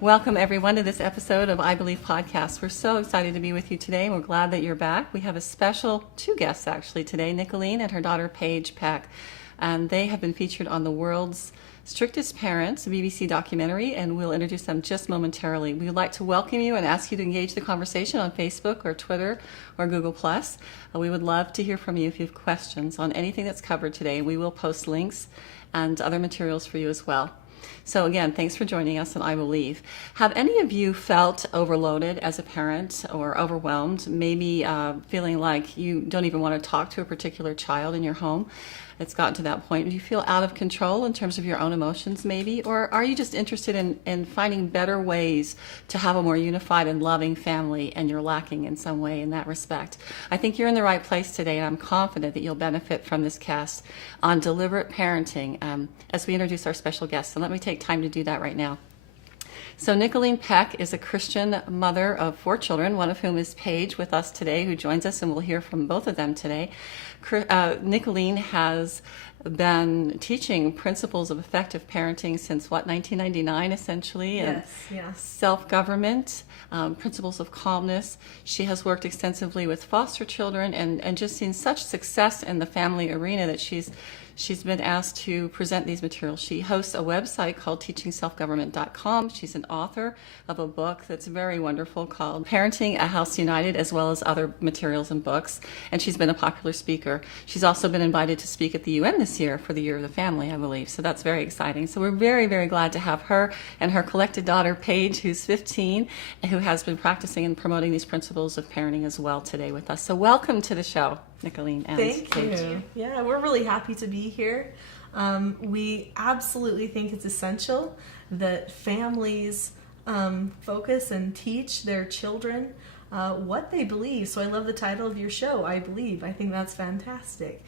Welcome, everyone, to this episode of I Believe Podcast. We're so excited to be with you today. We're glad that you're back. We have a special two guests, actually, today, Nicholeen and her daughter, Paige Peck. And they have been featured on the world's Strictest Parents, a BBC documentary, and we'll introduce them just momentarily. We would like to welcome you and ask you to engage the conversation on Facebook or Twitter or Google+. We would love to hear from you if you have questions on anything that's covered today. We will post links and other materials for you as well. So again, thanks for joining us on I Believe. Have any of you felt overloaded as a parent or overwhelmed, maybe feeling like you don't even want to talk to a particular child in your home? It's gotten to that point. Do you feel out of control in terms of your own emotions maybe? Or are you just interested in finding better ways to have a more unified and loving family, and you're lacking in some way in that respect? I think you're in the right place today, and I'm confident that you'll benefit from this cast on deliberate parenting as we introduce our special guests. So let me take time to do that right now. So Nicholeen Peck is a Christian mother of 4 children, one of whom is Paige with us today, who joins us, and we'll hear from both of them today. Nicholeen has been teaching principles of effective parenting since, 1999, essentially? Yes. Self-government, principles of calmness. She has worked extensively with foster children and just seen such success in the family arena that she's been asked to present these materials. She hosts a website called teachingselfgovernment.com. She's an author of a book that's very wonderful called Parenting a House United, as well as other materials and books. And she's been a popular speaker. She's also been invited to speak at the UN this year for the Year of the Family, I believe. So that's very exciting. So we're very, very glad to have her and her collected daughter, Paige, who's 15, and who has been practicing and promoting these principles of parenting as well today with us. So welcome to the show, Nicholeen and Thank Paige. you. Yeah, we're really happy to be here. We absolutely think it's essential that families focus and teach their children what they believe. So I love the title of your show, I Believe. I think that's fantastic.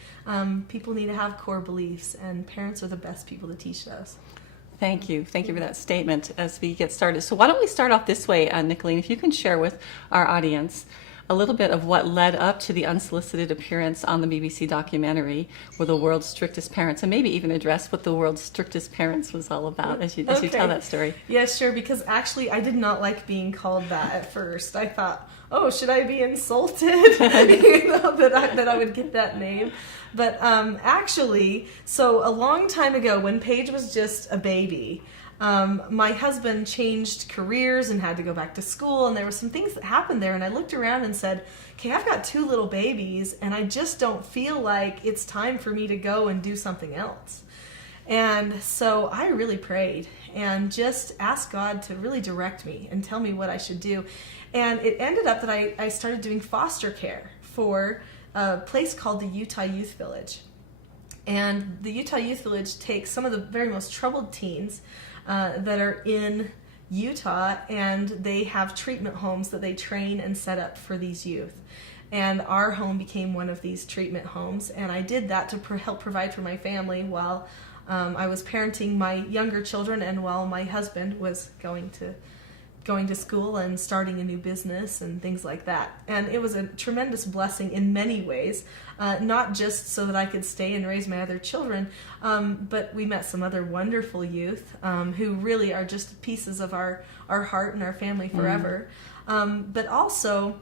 People need to have core beliefs, and parents are the best people to teach those. Thank you. Thank you for that statement as we get started. So why don't we start off this way, Nicholeen, if you can share with our audience a little bit of what led up to the unsolicited appearance on the BBC documentary with the world's strictest parents, and maybe even address what the world's strictest parents was all about as you tell that story. Yeah, sure, because actually I did not like being called that at first. I thought, oh, should I be insulted that I would get that name? But actually, so a long time ago when Paige was just a baby, my husband changed careers and had to go back to school, and there were some things that happened there, and I looked around and said, okay, I've got 2 little babies, and I just don't feel like it's time for me to go and do something else. And so I really prayed and just asked God to really direct me and tell me what I should do. And it ended up that I started doing foster care for a place called the Utah Youth Village. And the Utah Youth Village takes some of the very most troubled teens that are in Utah, and they have treatment homes that they train and set up for these youth. And our home became one of these treatment homes, and I did that to help provide for my family while I was parenting my younger children, and while my husband was going to school and starting a new business and things like that. And it was a tremendous blessing in many ways, not just so that I could stay and raise my other children, but we met some other wonderful youth who really are just pieces of our heart and our family forever. But also,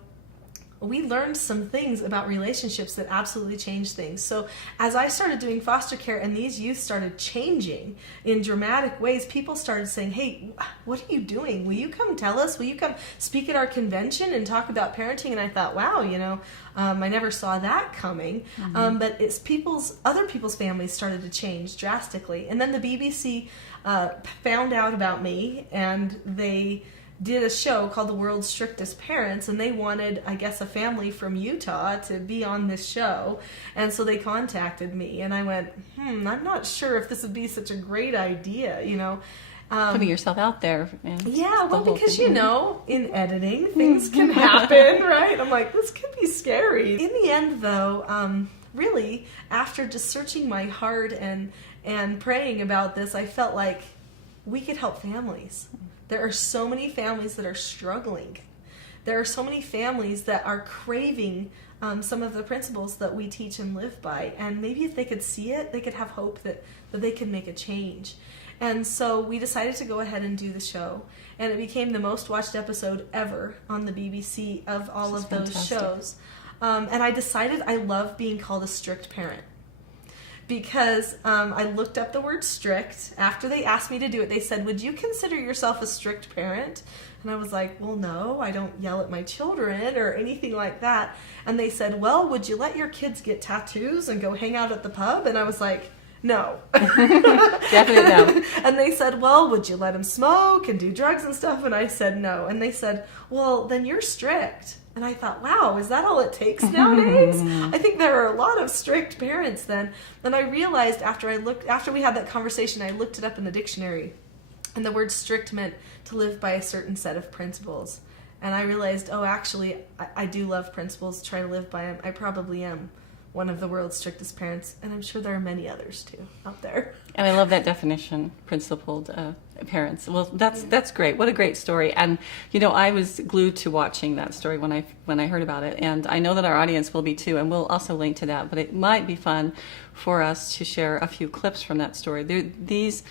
we learned some things about relationships that absolutely changed things. So as I started doing foster care and these youth started changing in dramatic ways, people started saying, hey, what are you doing? Will you come tell us? Will you come speak at our convention and talk about parenting? And I thought, wow, I never saw that coming. But it's other people's families started to change drastically. And then the BBC found out about me, and they did a show called The World's Strictest Parents, and they wanted, I guess, a family from Utah to be on this show. And so they contacted me, and I went, I'm not sure if this would be such a great idea, Putting yourself out there. Yeah, well, because, in editing, things can happen, right? I'm like, this could be scary. In the end, though, really, after just searching my heart and praying about this, I felt like we could help families. There are so many families that are struggling. There are so many families that are craving some of the principles that we teach and live by. And maybe if they could see it, they could have hope that they can make a change. And so we decided to go ahead and do the show. And it became the most watched episode ever on the BBC of all of those shows. And I decided I love being called a strict parent. Because I looked up the word strict. After they asked me to do it, they said, would you consider yourself a strict parent? And I was like, well, no, I don't yell at my children or anything like that. And they said, well, would you let your kids get tattoos and go hang out at the pub? And I was like, no. Definitely no. And they said, well, would you let them smoke and do drugs and stuff? And I said, no. And they said, well, then you're strict. And I thought, wow, is that all it takes nowadays? I think there are a lot of strict parents then. And I realized after we had that conversation, I looked it up in the dictionary. And the word strict meant to live by a certain set of principles. And I realized, oh, actually, I do love principles, try to live by them. I probably am one of the world's strictest parents, and I'm sure there are many others too out there. And I love that definition, principled parents. Well, that's great. What a great story. And I was glued to watching that story when I heard about it, and I know that our audience will be too. And we'll also link to that. But it might be fun for us to share a few clips from that story. These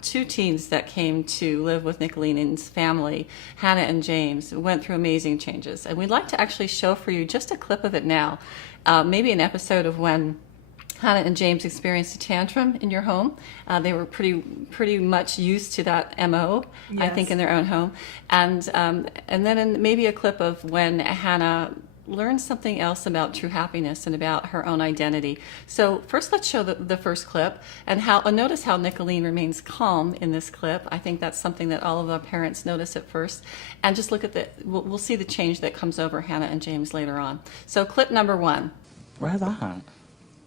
two teens that came to live with Nicoleen's family, Hannah and James, went through amazing changes. And we'd like to actually show for you just a clip of it now. Maybe an episode of when Hannah and James experienced a tantrum in your home. They were pretty much used to that MO, yes. I think, in their own home. And then maybe a clip of when Hannah learned something else about true happiness and about her own identity. So first, let's show the first clip and notice how Nicholeen remains calm in this clip. I think that's something that all of our parents notice at first. And just look at we'll see the change that comes over Hannah and James later on. So clip number 1. Where's that?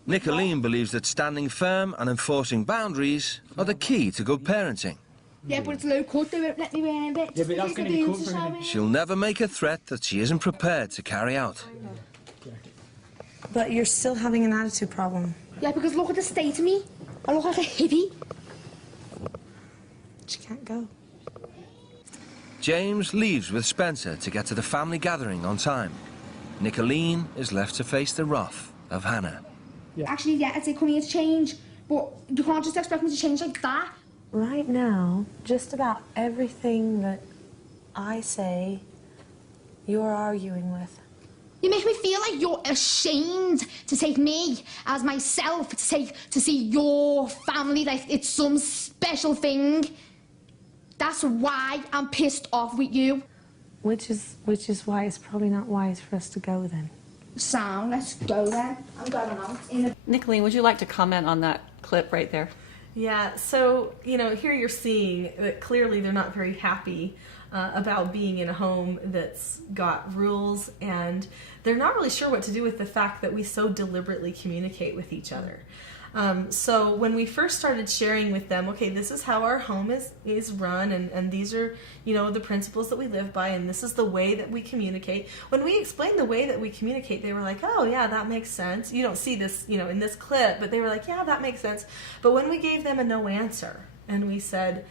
Nicholeen believes that standing firm and enforcing boundaries are the key to good parenting. Yeah, but it's low cut, they won't let me wear it. Yeah, but that's going to be cool. She'll never make a threat that she isn't prepared to carry out. But you're still having an attitude problem. Yeah, because look at the state of me. I look like a hippie. She can't go. James leaves with Spencer to get to the family gathering on time. Nicholeen is left to face the wrath of Hannah. Yeah. Actually, yeah, I'd say come here to change, but you can't just expect me to change like that. Right now, just about everything that I say, you're arguing with. You make me feel like you're ashamed to take me as myself, to see your family like it's some special thing. That's why I'm pissed off with you. Which is why it's probably not wise for us to go then. So, let's go then. I'm going out. Nicholeen, would you like to comment on that clip right there? Yeah, so, here you're seeing that clearly they're not very happy about being in a home that's got rules, and they're not really sure what to do with the fact that we so deliberately communicate with each other. So when we first started sharing with them, okay, this is how our home is run, and these are, the principles that we live by, and this is the way that we communicate. When we explained the way that we communicate, they were like, oh, yeah, that makes sense. You don't see this, in this clip, but they were like, yeah, that makes sense. But when we gave them a no answer, and we said,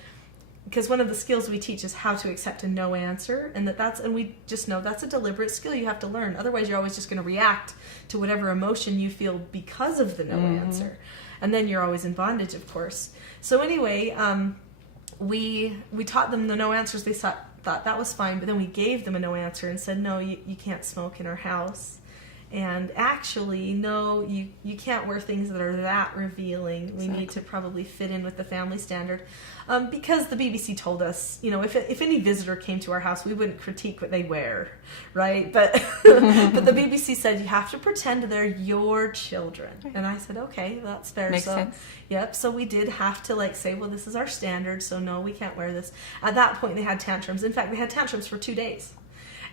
because one of the skills we teach is how to accept a no answer, and we just know that's a deliberate skill you have to learn. Otherwise, you're always just going to react to whatever emotion you feel because of the no answer, and then you're always in bondage, of course. So anyway, we taught them the no answers. They thought that was fine, but then we gave them a no answer and said, no, you can't smoke in our house. And actually, no, you can't wear things that are that revealing. We need to probably fit in with the family standard. Because the BBC told us, if any visitor came to our house, we wouldn't critique what they wear, right? But but the BBC said you have to pretend they're your children. And I said, okay, that's fair. Makes sense. Yep, so we did have to say, well, this is our standard, so no, we can't wear this. At that point, they had tantrums. In fact, they had tantrums for 2 days.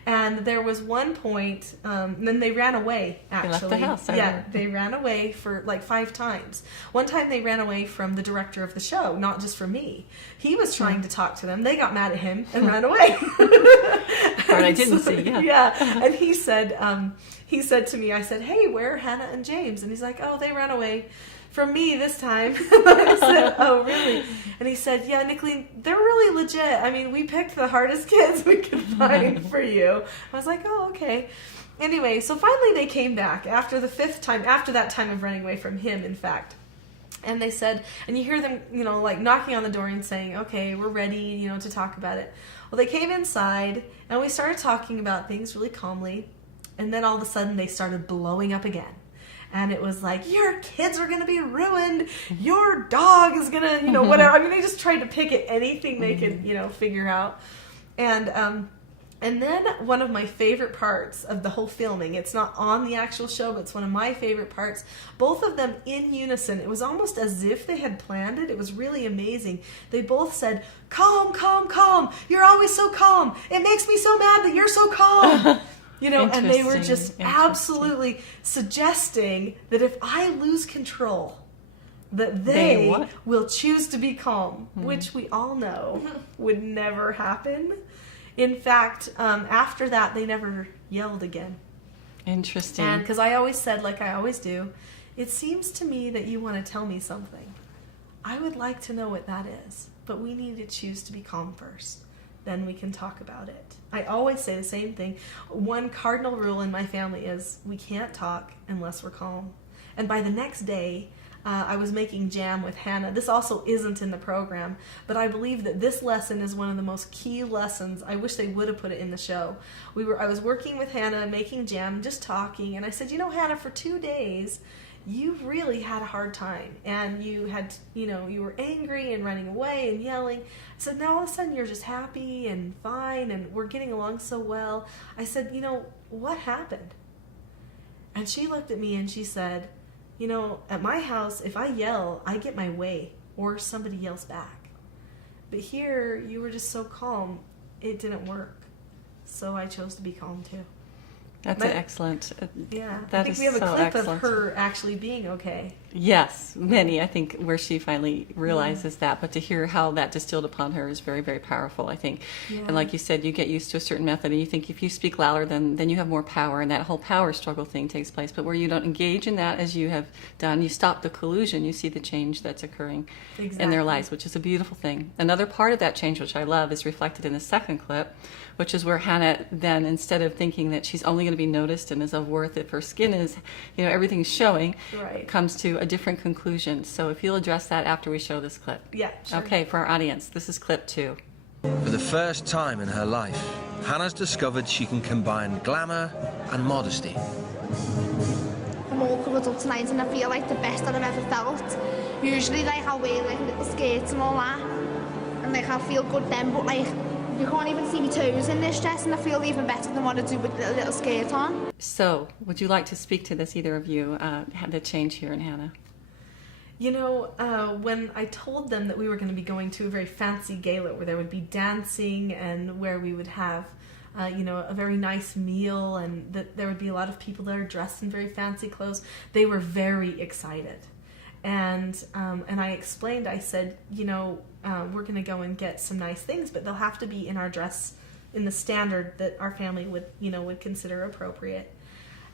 And there was one point, and then they ran away, actually. They left the house. Yeah, they ran away for 5 times. One time they ran away from the director of the show, not just from me. He was trying to talk to them. They got mad at him and ran away. Part I didn't see, yeah. Yeah, and he said to me, I said, hey, where are Hannah and James? And he's like, oh, they ran away from me this time. I said, oh, really? And he said, yeah, Nicholeen, they're really legit. I mean, we picked the hardest kids we could find for you. I was like, oh, okay. Anyway, so finally they came back after the 5th time, after that time of running away from him, in fact. And they said, and you hear them, like knocking on the door and saying, okay, we're ready, to talk about it. Well, they came inside and we started talking about things really calmly. And then all of a sudden they started blowing up again. And it was like, your kids are going to be ruined. Your dog is going to, whatever. I mean, they just tried to pick at anything they could, figure out. And then one of my favorite parts of the whole filming, it's not on the actual show, but it's one of my favorite parts, both of them in unison. It was almost as if they had planned it. It was really amazing. They both said, calm, calm, calm. You're always so calm. It makes me so mad that you're so calm. And they were just absolutely suggesting that if I lose control, that they will choose to be calm, which we all know would never happen. In fact, after that, they never yelled again. Interesting. And because I always said, like I always do, it seems to me that you want to tell me something. I would like to know what that is, but we need to choose to be calm first. Then we can talk about it. I always say the same thing. One cardinal rule in my family is we can't talk unless we're calm. And by the next day, I was making jam with Hannah. This also isn't in the program, but I believe that this lesson is one of the most key lessons. I wish they would have put it in the show. I was working with Hannah, making jam, just talking, and I said, Hannah, for 2 days, you really had a hard time, and you had, you were angry and running away and yelling. I said, now all of a sudden you're just happy and fine, and we're getting along so well. I said, what happened? And she looked at me and she said, at my house, if I yell, I get my way, or somebody yells back. But here, you were just so calm, it didn't work. So I chose to be calm too. That's excellent. Yeah, that I think we have a clip excellent. of her actually being okay. Yes, many, I think, where she finally realizes that. But to hear how that distilled upon her is very, very powerful, I think. Yeah. And like you said, you get used to a certain method, and you think if you speak louder, then you have more power, and that whole power struggle thing takes place. But where you don't engage in that, as you have done, you stop the collusion, you see the change that's occurring in their lives, which is a beautiful thing. Another part of that change, which I love, is reflected in the second clip, which is where Hannah then, instead of thinking that she's only going to be noticed and is of worth if her skin is, everything's showing, comes to a different conclusion. So if you'll address that after we show this clip. Yeah, sure. Okay, for our audience, this is clip 2. For the first time in her life, Hannah's discovered she can combine glamour and modesty. I'm all covered up tonight and I feel like the best that I've ever felt. Usually I'll wear like little skirts and all that, and I'll feel good then, but you can't even see my toes in this dress, and I feel even better than what I do with a little skirt on. So, would you like to speak to this, either of you, the change here in Hannah? When I told them that we were going to be going to a very fancy gala where there would be dancing and where we would have, a very nice meal, and that there would be a lot of people that are dressed in very fancy clothes, they were very excited. And I explained, I said, we're going to go and get some nice things, but they'll have to be in our dress in the standard that our family would consider appropriate.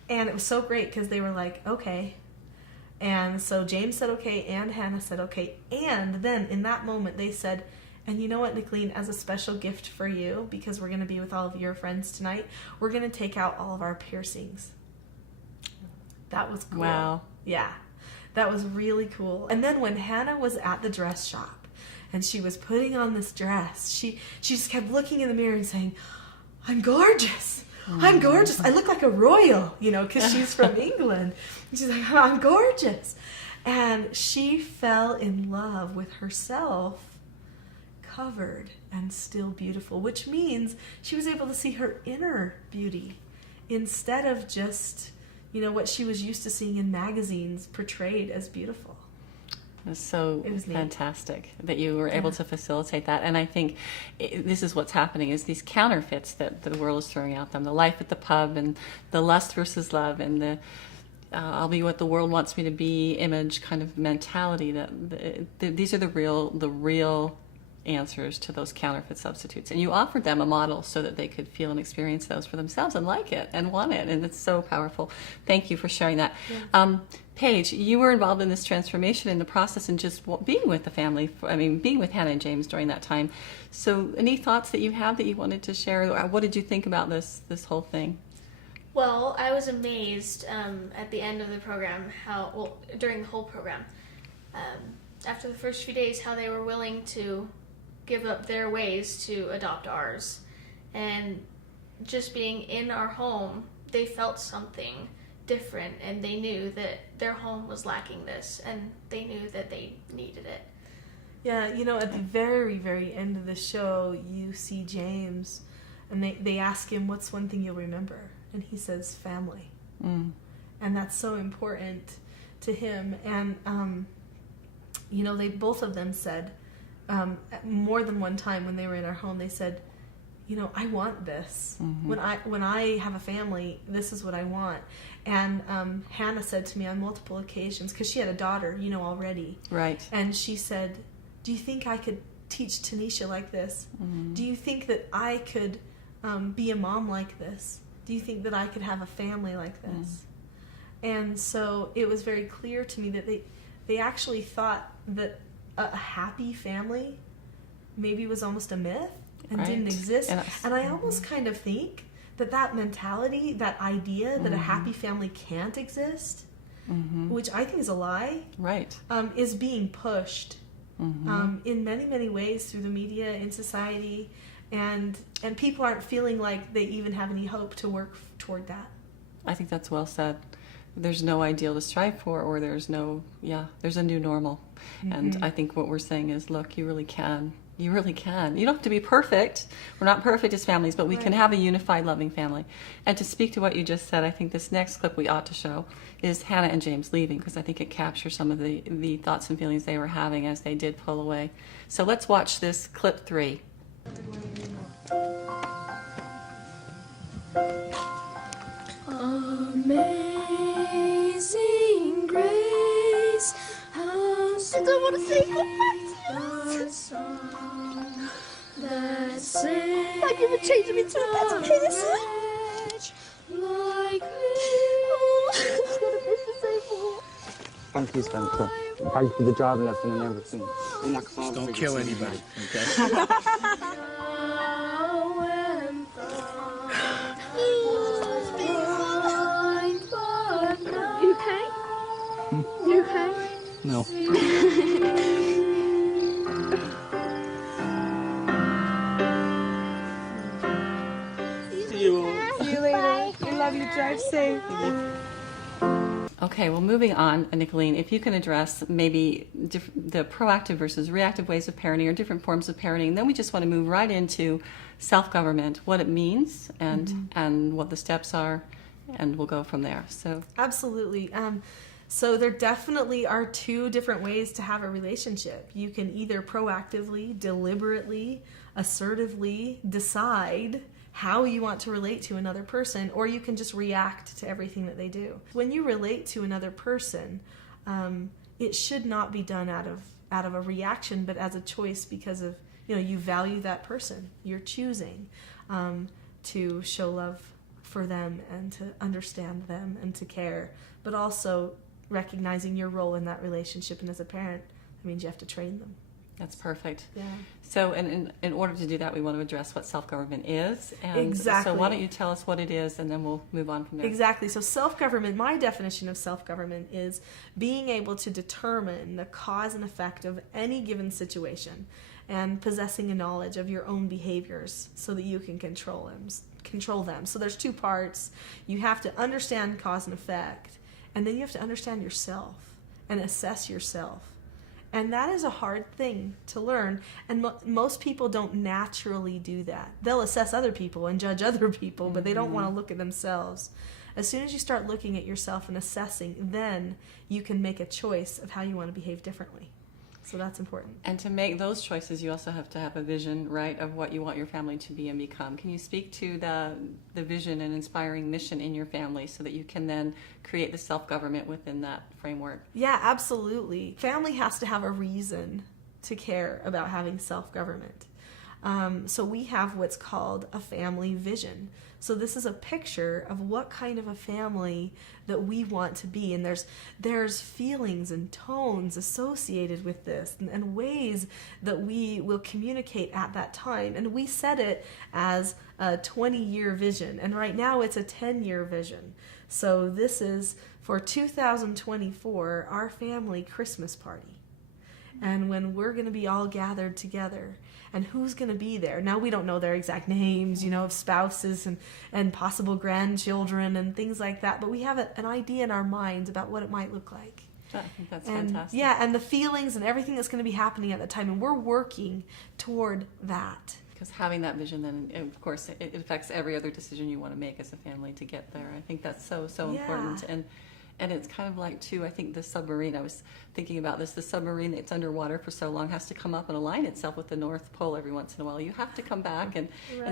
And it was so great because they were like, okay. And so James said okay, and Hannah said okay. And then in that moment they said, and you know what, Nicholeen, as a special gift for you, because we're going to be with all of your friends tonight, we're going to take out all of our piercings. That was cool. Wow. Yeah. That was really cool. And then when Hannah was at the dress shop and she was putting on this dress, she just kept looking in the mirror and saying, I'm gorgeous. I'm gorgeous. I look like a royal, because she's from England. And she's like, I'm gorgeous. And she fell in love with herself, covered and still beautiful, which means she was able to see her inner beauty instead of just what she was used to seeing in magazines portrayed as beautiful. It was so fantastic that you were able to facilitate that. And I think this is what's happening, is these counterfeits that the world is throwing out them. The life at the pub, and the lust versus love, and the I'll be what the world wants me to be image kind of mentality. These are the real answers to those counterfeit substitutes. And you offered them a model so that they could feel and experience those for themselves and like it and want it. And it's so powerful. Thank you for sharing that. Yeah. Paige, you were involved in this transformation in the process and just being with the family, being with Hannah and James during that time. So any thoughts that you have that you wanted to share? What did you think about this whole thing? Well, I was amazed at the end of the program, during the whole program, after the first few days, how they were willing to give up their ways to adopt ours. And just being in our home, they felt something different, and they knew that their home was lacking this, and they knew that they needed it. Yeah, you know, at the very, very end of the show, you see James, and they ask him, what's one thing you'll remember? And he says, family. And that's so important to him. And, you know, both of them said, more than one time when they were in our home, they said, you know, I want this. When I have a family, this is what I want. And Hannah said to me on multiple occasions, because she had a daughter, you know, already. Right. And she said, do you think I could teach Tanisha like this? Do you think that I could be a mom like this? Do you think that I could have a family like this? And so it was very clear to me that they actually thought that a happy family maybe was almost a myth and didn't exist. And I almost kind of think that mentality, that idea that a happy family can't exist, which I think is a lie, is being pushed in many, many ways through the media, in society, and people aren't feeling like they even have any hope to work toward that. I think that's well said. There's no ideal to strive for, or there's a new normal. And I think what we're saying is, look, you really can. You really can. You don't have to be perfect. We're not perfect as families, but we can have a unified, loving family. And to speak to what you just said, I think this next clip we ought to show is Hannah and James leaving, because I think it captures some of the thoughts and feelings they were having as they did pull away. So let's watch this clip 3. Amazing grace, how sweet. I want to sing the song that saved. Thank you for changing me to a better person. Like Thank you, Spencer. Thank you for the driving lesson and everything. Just don't kill anybody, okay? You okay? You okay? No. See you later. We love you. Drive safe. Okay, well, moving on, Nicholeen, if you can address maybe the proactive versus reactive ways of parenting, or different forms of parenting, then we just want to move right into self-government, what it means, and what the steps are, and we'll go from there. So absolutely. So there definitely are two different ways to have a relationship. You can either proactively, deliberately, assertively decide how you want to relate to another person, or you can just react to everything that they do. When you relate to another person, it should not be done out of a reaction, but as a choice, because of, you know, you value that person. You're choosing to show love for them and to understand them and to care, but also recognizing your role in that relationship. And as a parent, that means you have to train them. that's perfect. Yeah. So in order to do that, we want to address what self-government is. And exactly. So why don't you tell us what it is, and then we'll move on from there. Exactly. So self-government, my definition of self-government is being able to determine the cause and effect of any given situation and possessing a knowledge of your own behaviors so that you can control them. So there's two parts. You have to understand cause and effect, and then you have to understand yourself and assess yourself. And that is a hard thing to learn, and most people don't naturally do that. They'll assess other people and judge other people, but they don't want to look at themselves. As soon as you start looking at yourself and assessing, then you can make a choice of how you want to behave differently. So that's important. And to make those choices, you also have to have a vision, right, of what you want your family to be and become. Can you speak to the vision and inspiring mission in your family so that you can then create the self-government within that framework? Yeah, absolutely. Family has to have a reason to care about having self-government. So we have what's called a family vision. So this is a picture of what kind of a family that we want to be. And there's feelings and tones associated with this and ways that we will communicate at that time. And we set it as a 20-year vision. And right now it's a 10-year vision. So this is for 2024, our family Christmas party. and when we're going to be all gathered together, and who's going to be there. Now, we don't know their exact names, of spouses and possible grandchildren and things like that, but we have an idea in our minds about what it might look like. I think that's fantastic. Yeah, and the feelings and everything that's going to be happening at that time, and we're working toward that. Because having that vision, then, of course, it affects every other decision you want to make as a family to get there. I think that's so important. And it's kind of like, too, I think the submarine, I was thinking about this, the submarine that's underwater for so long has to come up and align itself with the North Pole every once in a while. You have to come back and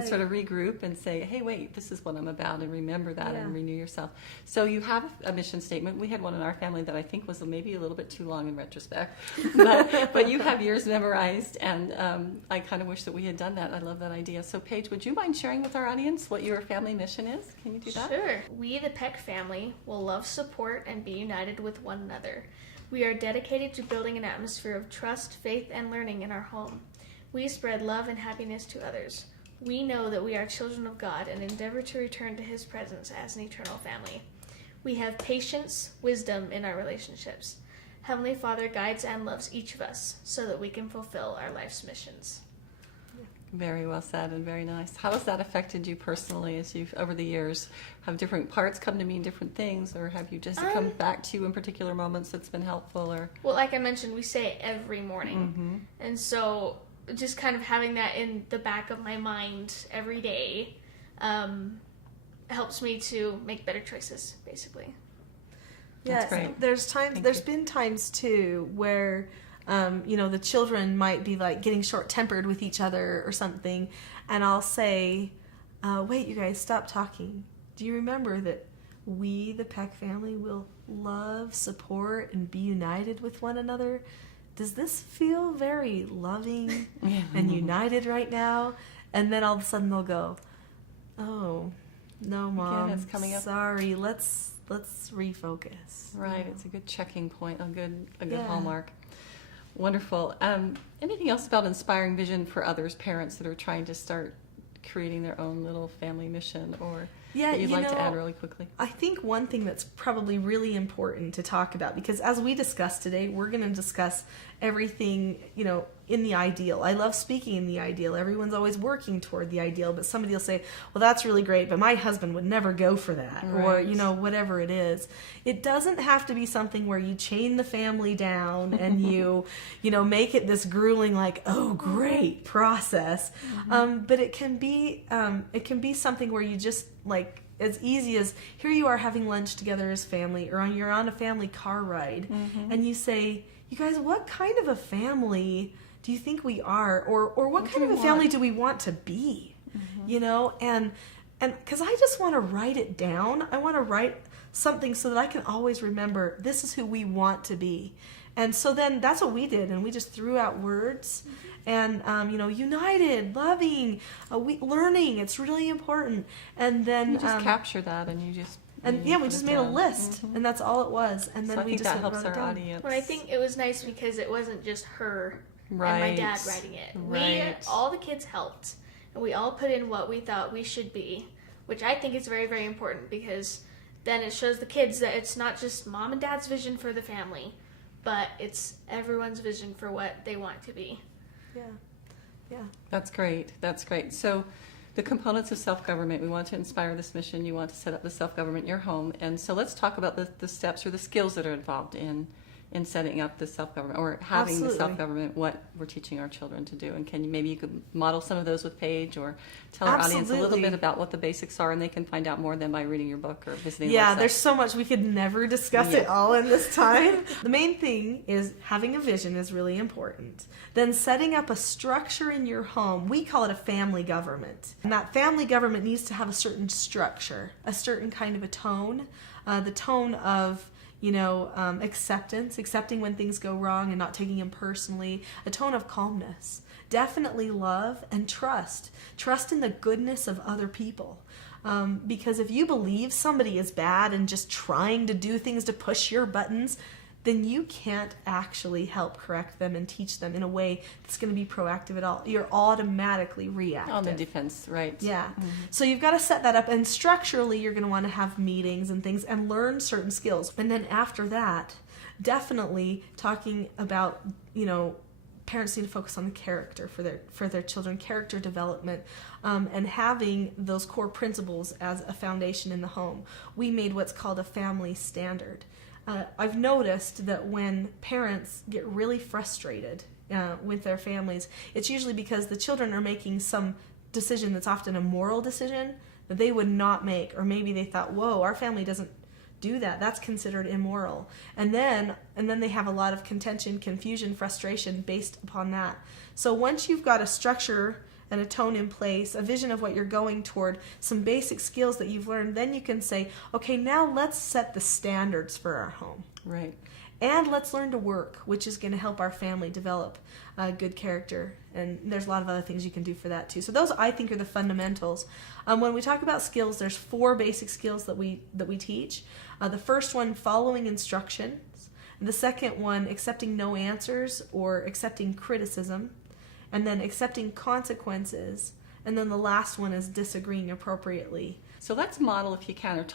sort of regroup and say, hey, wait, this is what I'm about, and remember that and renew yourself. So you have a mission statement. We had one in our family that I think was maybe a little bit too long in retrospect, but you have yours memorized, and I kind of wish that we had done that. I love that idea. So Paige, would you mind sharing with our audience what your family mission is? Can you do that? Sure. We, the Peck family, will love, support, and be united with one another. We are dedicated to building an atmosphere of trust, faith, and learning in our home. We spread love and happiness to others. We know that we are children of God and endeavor to return to His presence as an eternal family. We have patience, wisdom in our relationships. Heavenly Father guides and loves each of us so that we can fulfill our life's missions. Very well said and very nice. How has that affected you personally as you've, over the years, have different parts come to mean different things, or have you just come back to you in particular moments that's been helpful? Or well, like I mentioned, we say it every morning. And so just kind of having that in the back of my mind every day helps me to make better choices, basically. That's great. There's been times too where the children might be like getting short-tempered with each other or something, and I'll say, wait, you guys, stop talking. Do you remember that we, the Peck family, will love, support, and be united with one another? Does this feel very loving and united right now? And then all of a sudden they'll go, oh, no, Mom, again, it's coming up. Sorry, let's refocus. Right, it's a good checking point, a good hallmark. Wonderful. Anything else about inspiring vision for others, parents that are trying to start creating their own little family mission, or that you'd like to add really quickly? I think one thing that's probably really important to talk about, because as we discussed today, we're going to discuss everything, in the ideal. I love speaking in the ideal. Everyone's always working toward the ideal, but somebody will say, well, that's really great, but my husband would never go for that, or, whatever it is. It doesn't have to be something where you chain the family down and you make it this grueling, like, oh, great process. But it can be something where you just, like, as easy as, here you are having lunch together as family, or you're on a family car ride, and you say, you guys, what kind of a family do you think we are, or what kind of a family do we want to be? And because I just want to write it down. I want to write something so that I can always remember this is who we want to be. And so then that's what we did, and we just threw out words, and united, loving, learning. It's really important. And then you just capture that, and you just. And we just made a list, and that's all it was. And then so I think that helps our audience. Well, I think it was nice because it wasn't just her and my dad writing it. Right. All the kids helped, and we all put in what we thought we should be, which I think is very, very important, because then it shows the kids that it's not just mom and dad's vision for the family, but it's everyone's vision for what they want to be. Yeah. That's great. So the components of self-government, we want to inspire this mission. You want to set up the self-government in your home. And so let's talk about the steps or the skills that are involved in setting up the self-government, or having the self-government, what we're teaching our children to do. And maybe you could model some of those with Paige, or tell our audience a little bit about what the basics are, and they can find out more than by reading your book or visiting the website. There's so much. We could never discuss it all in this time. The main thing is having a vision is really important. Then setting up a structure in your home. We call it a family government. And that family government needs to have a certain structure, a certain kind of a tone, the tone of accepting when things go wrong and not taking them personally, a tone of calmness, definitely love, and trust in the goodness of other people. Because if you believe somebody is bad and just trying to do things to push your buttons, then you can't actually help correct them and teach them in a way that's going to be proactive at all. You're automatically reactive. On the defense, right. Yeah. So you've got to set that up, and structurally you're going to want to have meetings and things and learn certain skills. And then after that, definitely talking about, parents need to focus on the character for their children, character development, and having those core principles as a foundation in the home. We made what's called a family standard. I've noticed that when parents get really frustrated with their families, it's usually because the children are making some decision that's often a moral decision that they would not make, or maybe they thought, whoa, our family doesn't do that, that's considered immoral, and then they have a lot of contention, confusion, frustration based upon that. So once you've got a structure and a tone in place, a vision of what you're going toward, some basic skills that you've learned, then you can say, okay, now let's set the standards for our home. Right. And let's learn to work, which is going to help our family develop good character. And there's a lot of other things you can do for that too. So those, I think, are the fundamentals. When we talk about skills, there's 4 basic skills that we teach. The first one, following instructions. The second one, accepting no answers or accepting criticism. And then accepting consequences. And then the last one is disagreeing appropriately. So let's model, if you can, or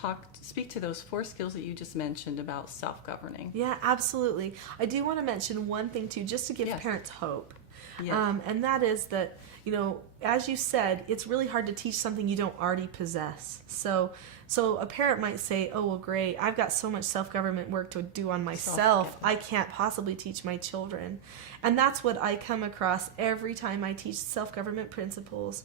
speak to those 4 skills that you just mentioned about self-governing. Yeah, absolutely. I do want to mention one thing too, just to give Yes. parents hope. Yes. And that is that, as you said, it's really hard to teach something you don't already possess. So a parent might say, oh, well, great, I've got so much self-government work to do on myself, I can't possibly teach my children. And that's what I come across every time I teach self-government principles.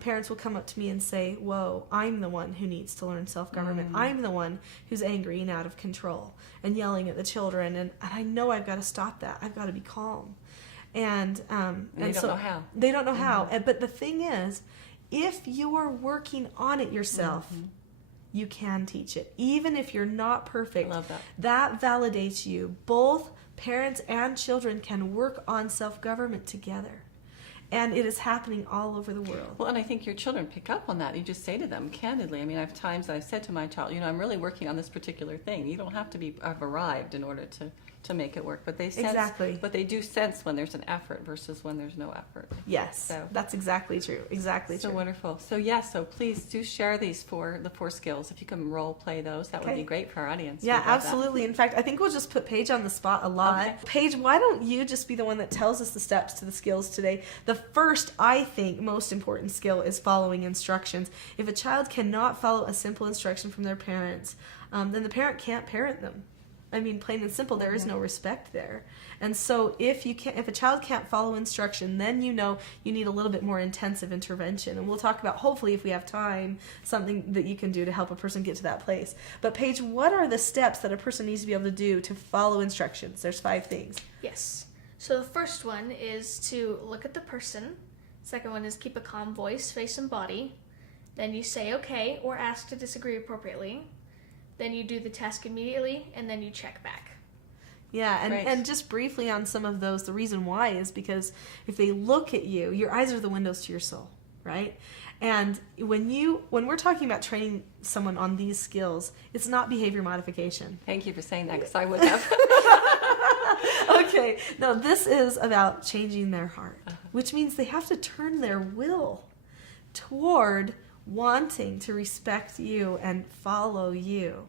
Parents will come up to me and say, whoa, I'm the one who needs to learn self-government. I'm the one who's angry and out of control and yelling at the children. And I know I've got to stop that. I've got to be calm. And they don't know how. They don't know how. But the thing is, if you're working on it yourself, you can teach it. Even if you're not perfect, I love that. That validates you. Both parents and children can work on self-government together. And it is happening all over the world. Well, and I think your children pick up on that. You just say to them candidly. I mean, I've times I've said to my child, I'm really working on this particular thing. You don't have to have arrived in order to make it work. But they sense, Exactly. But they do sense when there's an effort versus when there's no effort. Yes, So that's exactly true. Exactly so true. wonderful. So yes, so please do share the 4 skills. If you can role play those, that would be great for our audience. Yeah, We'd love that. absolutely. In fact, I think we'll just put Paige on the spot a lot. Okay. Paige, why don't you just be the one that tells us the steps to the skills today? The first, I think, most important skill is following instructions. If a child cannot follow a simple instruction from their parents, then the parent can't parent them. I mean, plain and simple, there is no respect there. And so if a child can't follow instruction, then you need a little bit more intensive intervention. And we'll talk about, hopefully, if we have time, something that you can do to help a person get to that place. But Paige, what are the steps that a person needs to be able to do to follow instructions? There's 5 things. Yes. So the first one is to look at the person. Second one is keep a calm voice, face, and body. Then you say okay or ask to disagree appropriately. Then you do the task immediately, and then you check back. Yeah, Right. and just briefly on some of those, the reason why is because if they look at you, your eyes are the windows to your soul, right? And when we're talking about training someone on these skills, it's not behavior modification. Thank you for saying that, because I would have. Okay, no, this is about changing their heart, which means they have to turn their will toward wanting to respect you and follow you.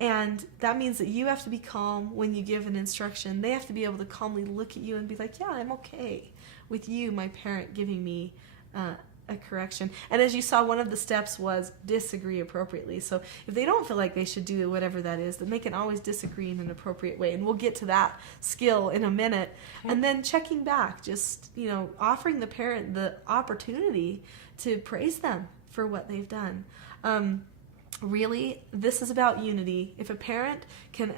And that means that you have to be calm when you give an instruction. They have to be able to calmly look at you and be like, yeah, I'm okay with you, my parent, giving me a correction. And as you saw, one of the steps was disagree appropriately. So if they don't feel like they should do whatever that is, then they can always disagree in an appropriate way. And we'll get to that skill in a minute. And then checking back, just, offering the parent the opportunity to praise them for what they've done. Really, this is about unity. If a parent can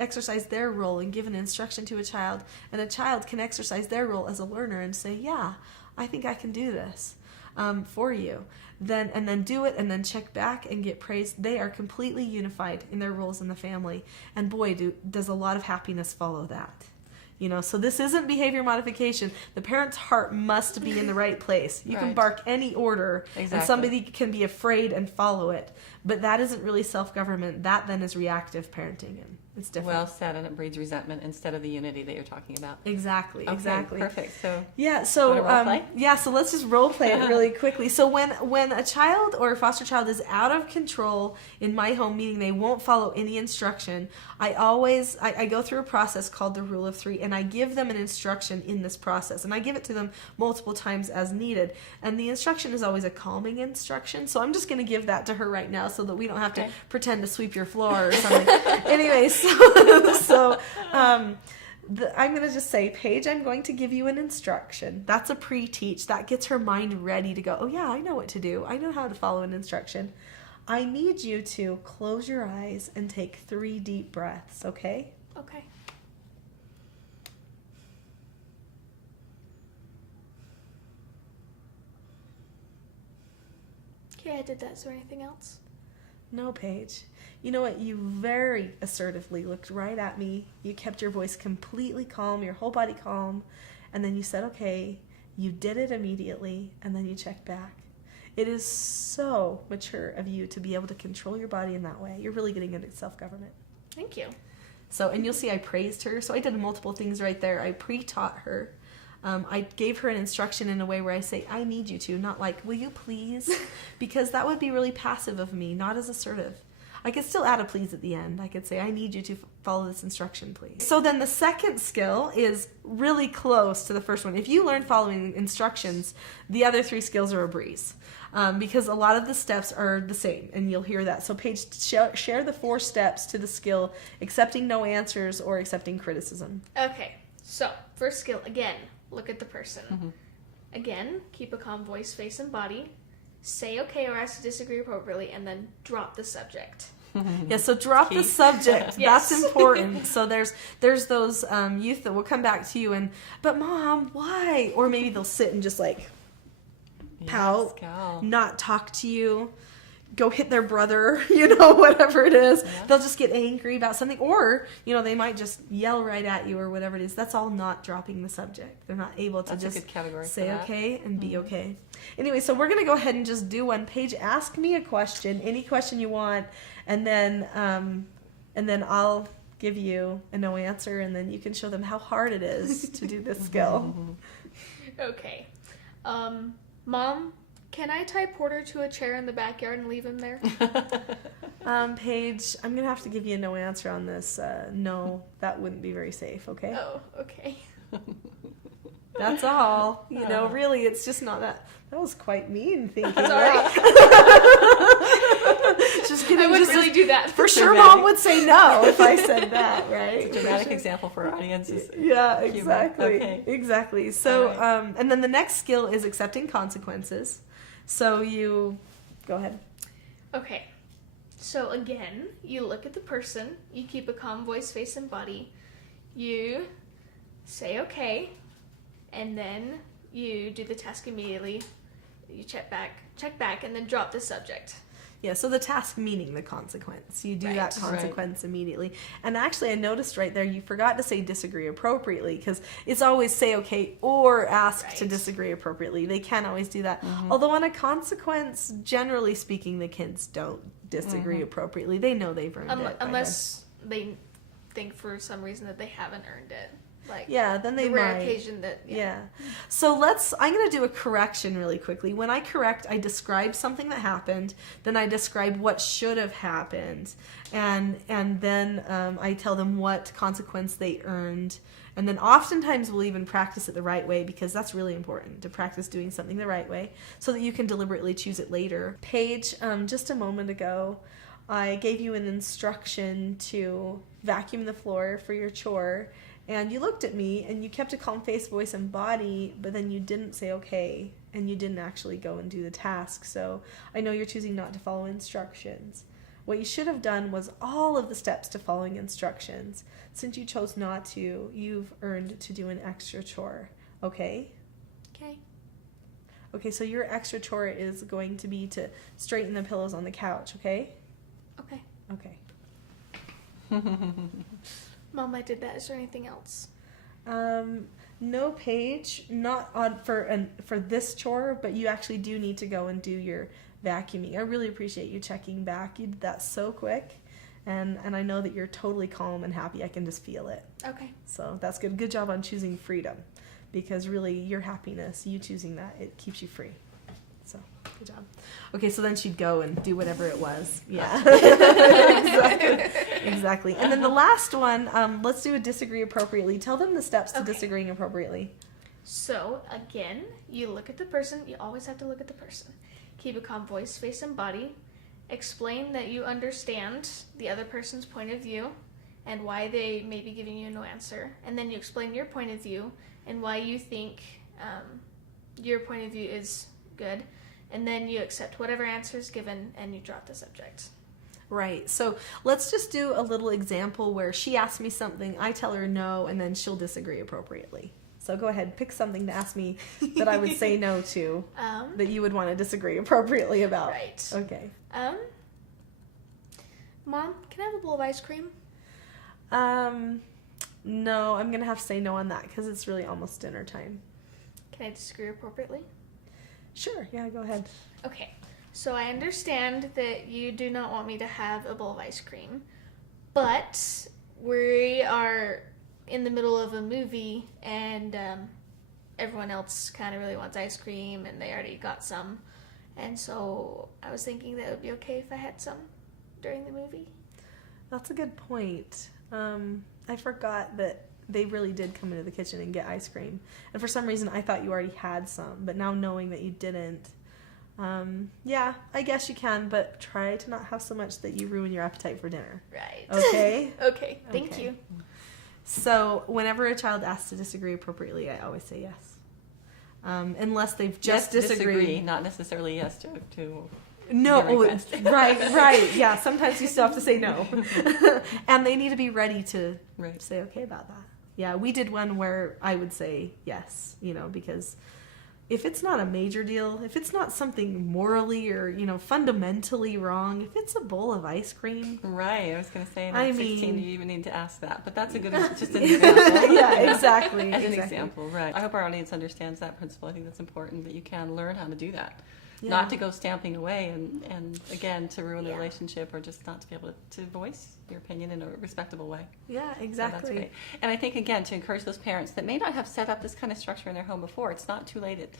exercise their role and give an instruction to a child, and a child can exercise their role as a learner and say, yeah, I think I can do this for you, then do it and then check back and get praised, they are completely unified in their roles in the family. And boy, does a lot of happiness follow that. So this isn't behavior modification. The parent's heart must be in the right place. You can Right. bark any order, Exactly. and somebody can be afraid and follow it. But that isn't really self-government. That then is reactive parenting. And It's different. Well said, and it breeds resentment instead of the unity that you're talking about. Exactly. Okay, Exactly. perfect. So Yeah, so you wanna role play? yeah, so let's just role play it really quickly. So when a child or a foster child is out of control in my home, meaning they won't follow any instruction, I go through a process called the Rule of 3, and I give them an instruction in this process, and I give it to them multiple times as needed. And the instruction is always a calming instruction. So I'm just going to give that to her right now, so that we don't have to pretend to sweep your floor or something. Anyway, I'm going to just say, Paige, I'm going to give you an instruction. That's a pre-teach. That gets her mind ready to go, oh yeah, I know what to do. I know how to follow an instruction. I need you to close your eyes and take 3 deep breaths, okay? Okay. Okay, I did that. Is there anything else? No, Paige. You know what? You very assertively looked right at me. You kept your voice completely calm, your whole body calm, and then you said, okay. You did it immediately, and then you checked back. It is so mature of you to be able to control your body in that way. You're really getting into self-government. Thank you. So, and you'll see I praised her. So I did multiple things right there. I pre-taught her. I gave her an instruction in a way where I say, I need you to, not like, will you please? Because that would be really passive of me, not as assertive. I could still add a please at the end. I could say, I need you to follow this instruction, please. So then the second skill is really close to the first one. If you learn following instructions, the other 3 skills are a breeze. Because a lot of the steps are the same, and you'll hear that. So Paige, share the 4 steps to the skill, accepting no answers or accepting criticism. Okay, so first skill, again, look at the person. Again, keep a calm voice, face, and body. Say okay or ask to disagree appropriately, and then drop the subject. Yeah, so drop the subject. Yes. That's important. So there's those youth that will come back to you and, but Mom, why? Or maybe they'll sit and just like pout, not talk to you, go hit their brother, whatever it is. Yeah. They'll just get angry about something, or, they might just yell right at you or whatever it is. That's all not dropping the subject. They're not able to just say okay and be okay. Anyway, so we're going to go ahead and just do one. Paige, ask me a question, any question you want, and then I'll give you a no answer, and then you can show them how hard it is to do this skill. Okay. Mom, can I tie Porter to a chair in the backyard and leave him there? Paige, I'm going to have to give you a no answer on this. No, that wouldn't be very safe, okay? Oh, okay. That's all. Really, it's just not that. That was quite mean thinking. Sorry. Just kidding. I wouldn't really do that. For sure, Mom would say no if I said that, right? It's a dramatic example for our audiences. Yeah, exactly. Okay. Exactly. So, right. And then the next skill is accepting consequences. So you, go ahead. Okay. So again, you look at the person, you keep a calm voice, face, and body, you say okay, and then you do the task immediately, you check back, and then drop the subject. Yeah, so the task meaning the consequence. You do Right. that consequence immediately. And actually, I noticed right there, you forgot to say disagree appropriately, because it's always say okay or ask to disagree appropriately. They can't always do that. Although on a consequence, generally speaking, the kids don't disagree appropriately. They know they've earned it. Unless they think for some reason that they haven't earned it. Like, then they the rare might. occasion that, So I'm going to do a correction really quickly. When I correct, I describe something that happened, then I describe what should have happened, and then I tell them what consequence they earned, and then oftentimes we'll even practice it the right way, because that's really important, to practice doing something the right way so that you can deliberately choose it later. Paige, just a moment ago, I gave you an instruction to vacuum the floor for your chore, and you looked at me and you kept a calm face, voice, and body, but then you didn't say okay, and you didn't actually go and do the task. So I know you're choosing not to follow instructions. What you should have done was all of the steps to following instructions. Since you chose not to, you've earned to do an extra chore. Okay? Okay. Okay, so your extra chore is going to be to straighten the pillows on the couch, okay? Okay. Okay. Mom, I did that. Is there anything else? No, Paige, not on for this chore, but you actually do need to go and do your vacuuming. I really appreciate you checking back. You did that so quick, And I know that you're totally calm and happy. I can just feel it. Okay. So that's good. Good job on choosing freedom, because really your happiness, you choosing that, it keeps you free. So good job. Okay, so then she'd go and do whatever it was. Yeah. Exactly. And then the last one, let's do a disagree appropriately. Tell them the steps to disagreeing appropriately. So, again, you look at the person. You always have to look at the person. Keep a calm voice, face, and body. Explain that you understand the other person's point of view and why they may be giving you no answer. And then you explain your point of view and why you think your point of view is good. And then you accept whatever answer is given and you drop the subject. Right. So let's just do a little example where she asks me something, I tell her no, and then she'll disagree appropriately. So go ahead, pick something to ask me that I would say no to, that you would want to disagree appropriately about. Right. Okay. Mom, can I have a bowl of ice cream? No, I'm going to have to say no on that because it's really almost dinner time. Can I disagree appropriately? Sure. Yeah, go ahead. Okay. So I understand that you do not want me to have a bowl of ice cream, but we are in the middle of a movie and everyone else kind of really wants ice cream and they already got some. And so I was thinking that it would be okay if I had some during the movie. That's a good point. I forgot that they really did come into the kitchen and get ice cream. And for some reason, I thought you already had some. But now knowing that you didn't, yeah, I guess you can. But try to not have so much that you ruin your appetite for dinner. Right. Okay? Okay. Thank you. So whenever a child asks to disagree appropriately, I always say yes. Unless they've just yes, disagreed. disagree, not necessarily yes to No, your request. right. Yeah, sometimes you still have to say no. And they need to be ready to say okay about that. Yeah, we did one where I would say yes, because if it's not a major deal, if it's not something morally or, fundamentally wrong, if it's a bowl of ice cream. Right, I was going to say, I at 16, mean, you even need to ask that. But that's a good, just an example. Yeah, exactly. As an example, right. I hope our audience understands that principle. I think that's important, that you can learn how to do that. Yeah. Not to go stamping away and again, to ruin the relationship or just not to be able to voice your opinion in a respectable way. Yeah, exactly. So that's great. And I think, again, to encourage those parents that may not have set up this kind of structure in their home before, it's not too late at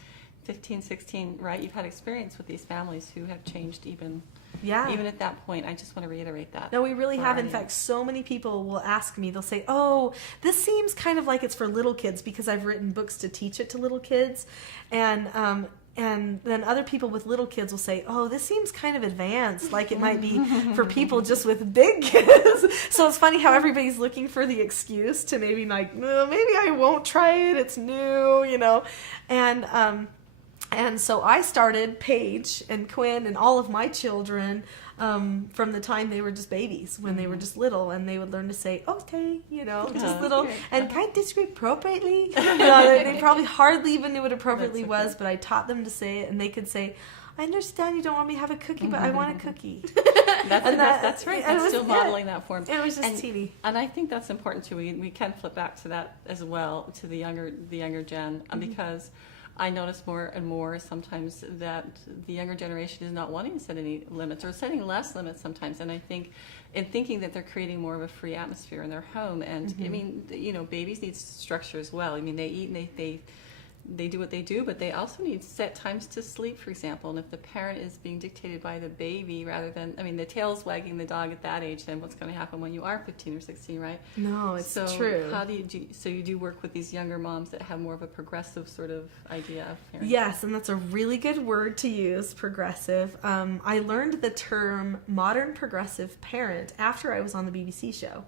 15, 16, right? You've had experience with these families who have changed even at that point. I just want to reiterate that. No, we really have. In fact, so many people will ask me, they'll say, oh, this seems kind of like it's for little kids because I've written books to teach it to little kids. And then other people with little kids will say, oh, this seems kind of advanced, like it might be for people just with big kids. So it's funny how everybody's looking for the excuse to maybe like, no, maybe I won't try it, it's new, And so I started Paige and Quinn and all of my children from the time they were just babies, when they were just little, and they would learn to say, okay, just little, and can I disagree appropriately? They probably hardly even knew what appropriately was, but I taught them to say it, and they could say, I understand you don't want me to have a cookie, but I want a cookie. That's right. That's still modeling that form. It was just teeny. And I think that's important too. We can flip back to that as well, to the younger gen, because I notice more and more sometimes that the younger generation is not wanting to set any limits or setting less limits sometimes. And I think in thinking that they're creating more of a free atmosphere in their home. And I mean, babies need structure as well. I mean, they eat and they do what they do, but they also need set times to sleep, for example. And if the parent is being dictated by the baby rather than, the tail's wagging the dog at that age, then what's going to happen when you are 15 or 16, right? No, it's true. How do you so you do work with these younger moms that have more of a progressive sort of idea of parenting? Yes, and that's a really good word to use, progressive. I learned the term modern progressive parent after I was on the BBC show.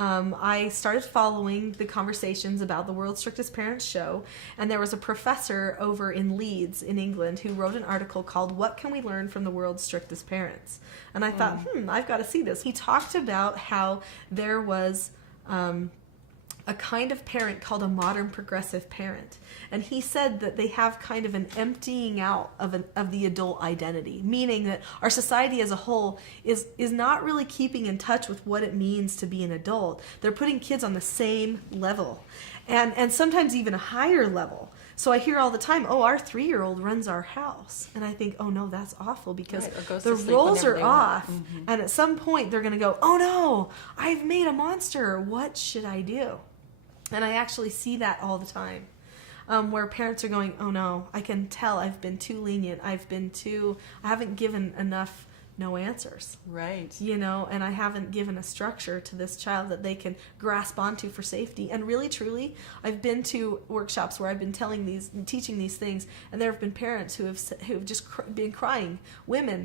I started following the conversations about the World's Strictest Parents show, and there was a professor over in Leeds in England who wrote an article called What Can We Learn from the World's Strictest Parents? And I thought, I've got to see this. He talked about how there was a kind of parent called a modern progressive parent. And he said that they have kind of an emptying out of the adult identity, meaning that our society as a whole is not really keeping in touch with what it means to be an adult. They're putting kids on the same level and sometimes even a higher level. So I hear all the time, oh, our 3-year-old runs our house. And I think, oh no, that's awful, because the roles are off. And at some point they're going to go, oh no, I've made a monster. What should I do? And I actually see that all the time. Where parents are going, oh no, I can tell I've been too lenient. I haven't given enough no answers. Right. And I haven't given a structure to this child that they can grasp onto for safety. And really, truly, I've been to workshops where I've been teaching these things, and there have been parents who have just been crying,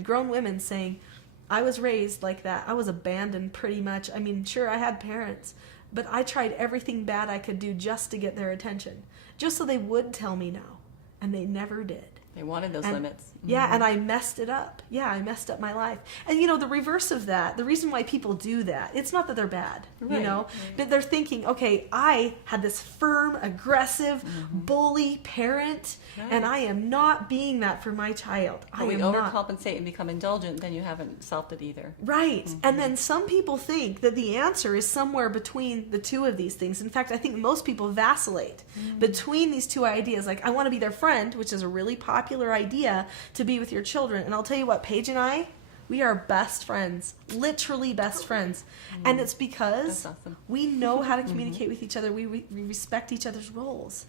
grown women saying, I was raised like that. I was abandoned pretty much. I mean, sure, I had parents, but I tried everything bad I could do just to get their attention, just so they would tell me no, and they never did. They wanted those limits. Yeah, and I messed it up. Yeah, I messed up my life. And the reverse of that, the reason why people do that, it's not that they're bad, but they're thinking, okay, I had this firm, aggressive, bully parent, and I am not being that for my child. When we overcompensate and become indulgent, then you haven't solved it either. Right. And then some people think that the answer is somewhere between the two of these things. In fact, I think most people vacillate between these two ideas. Like, I want to be their friend, which is a really popular idea to be with your children. And I'll tell you what, Paige and I, we are best friends, literally best friends. And it's because we know how to communicate with each other. We respect each other's roles.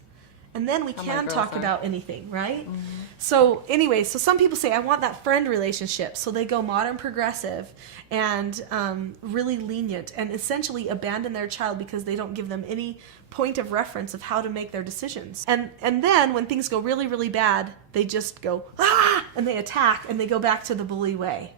And then we can talk about anything, right? So anyway, so some people say, I want that friend relationship. So they go modern progressive and really lenient, and essentially abandon their child because they don't give them any point of reference of how to make their decisions. And then when things go really, really bad, they just go, ah, and they attack, and they go back to the bully way.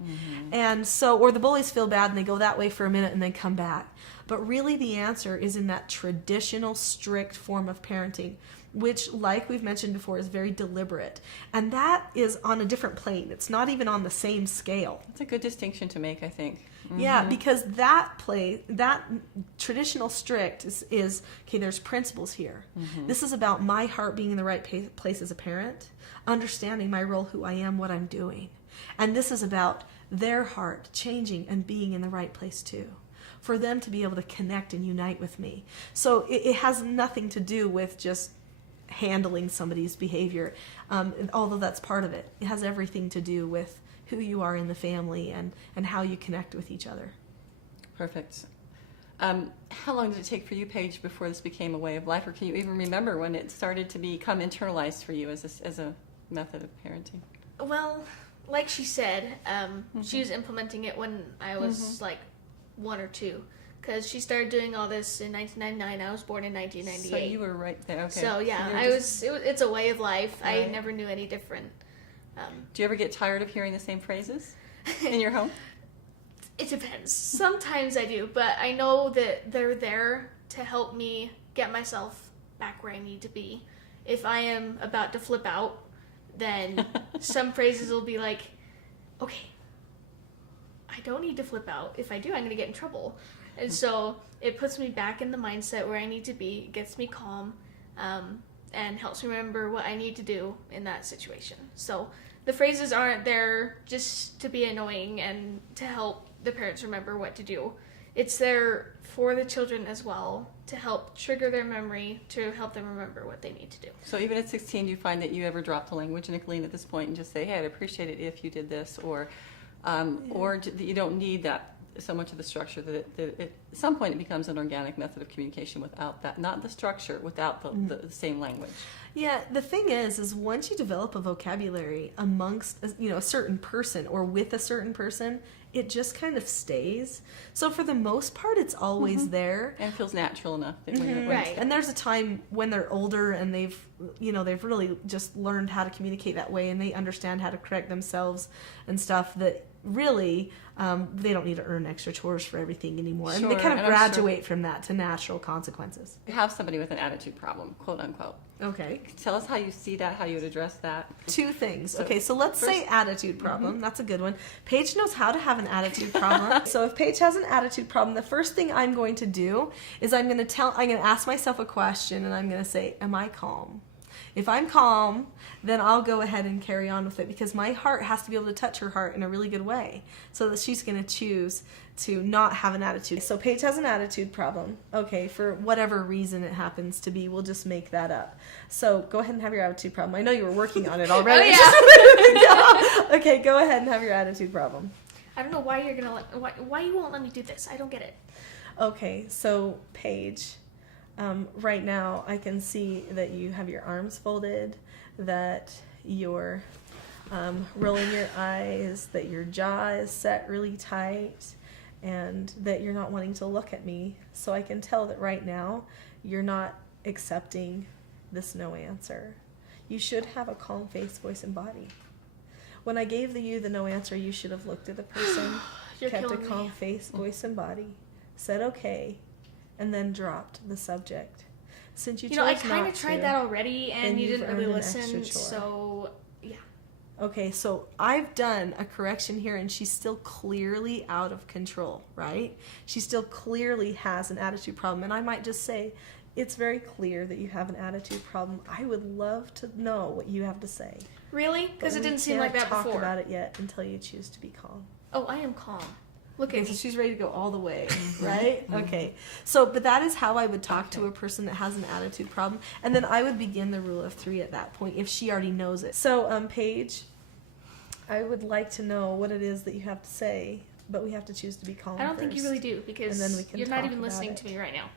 And so, or the bullies feel bad and they go that way for a minute and then come back. But really the answer is in that traditional, strict form of parenting, which, like we've mentioned before, is very deliberate. And that is on a different plane. It's not even on the same scale. It's a good distinction to make, I think. Yeah, because that traditional strict is okay, there's principles here. This is about my heart being in the right place as a parent, understanding my role, who I am, what I'm doing. And this is about their heart changing and being in the right place too, for them to be able to connect and unite with me. So it has nothing to do with just handling somebody's behavior, although that's part of it. It has everything to do with who you are in the family and how you connect with each other. Perfect. How long did it take for you, Paige, before this became a way of life, or can you even remember when it started to become internalized for you as a method of parenting? Well, like she said, she was implementing it when I was like 1 or 2. Because she started doing all this in 1999. I was born in 1998. So you were right there. Okay. So yeah, it's a way of life. Right. I never knew any different. Do you ever get tired of hearing the same phrases in your home? It depends. Sometimes I do, but I know that they're there to help me get myself back where I need to be. If I am about to flip out, then some phrases will be like, okay, I don't need to flip out. If I do, I'm going to get in trouble. And so it puts me back in the mindset where I need to be, gets me calm, and helps me remember what I need to do in that situation. So the phrases aren't there just to be annoying and to help the parents remember what to do. It's there for the children as well, to help trigger their memory, to help them remember what they need to do. So even at 16, do you find that you ever drop the language, Nicholeen, at this point and just say, hey, I'd appreciate it if you did this, or you don't need that so much of the structure that at some point it becomes an organic method of communication without that, not the structure, without the same language. Yeah, the thing is once you develop a vocabulary amongst a certain person or with a certain person, it just kind of stays. So for the most part, it's always there and feels natural enough. Right. And there's a time when they're older and they've really just learned how to communicate that way, and they understand how to correct themselves and stuff, that really they don't need to earn extra chores for everything anymore. Sure, and they kind of graduate from that to natural consequences. You have somebody with an attitude problem, quote unquote. Okay. Tell us how you see that, how you would address that. 2 things. Okay, so let's say attitude problem. That's a good one. Paige knows how to have an attitude problem. So if Paige has an attitude problem, the first thing I'm going to do is I'm going to ask myself a question, and I'm going to say, am I calm? If I'm calm, then I'll go ahead and carry on with it because my heart has to be able to touch her heart in a really good way so that she's going to choose to not have an attitude. So Paige has an attitude problem. Okay, for whatever reason it happens to be, we'll just make that up. So go ahead and have your attitude problem. I know you were working on it already. Okay, go ahead and have your attitude problem. I don't know why you're gonna why you won't let me do this. I don't get it. Okay, so Paige, right now I can see that you have your arms folded, that you're rolling your eyes, that your jaw is set really tight, and that you're not wanting to look at me. So I can tell that right now you're not accepting this no answer. You should have a calm face, voice, and body. When I gave you the no answer, you should have looked at the person, kept a calm face, voice, and body, said okay, and then dropped the subject. Since you chose I not kind of tried that already, and you didn't really listen, chore. so yeah. Okay, so I've done a correction here, and she's still clearly out of control, right? She still clearly has an attitude problem, and I might just say, it's very clear that you have an attitude problem. I would love to know what you have to say. Really? Because it didn't seem like that before. We can't talk before. about it yet until you choose to be calm. Oh, I am calm. Look at Okay, so me. she's ready to go all the way, right? Okay. So, but that is how I would talk to a person that has an attitude problem. And then I would begin the rule of 3 at that point if she already knows it. So, Paige, I would like to know what it is that you have to say, but we have to choose to be calm I don't think you first. really do, because And then we can you're not talk even about listening it. to me right now.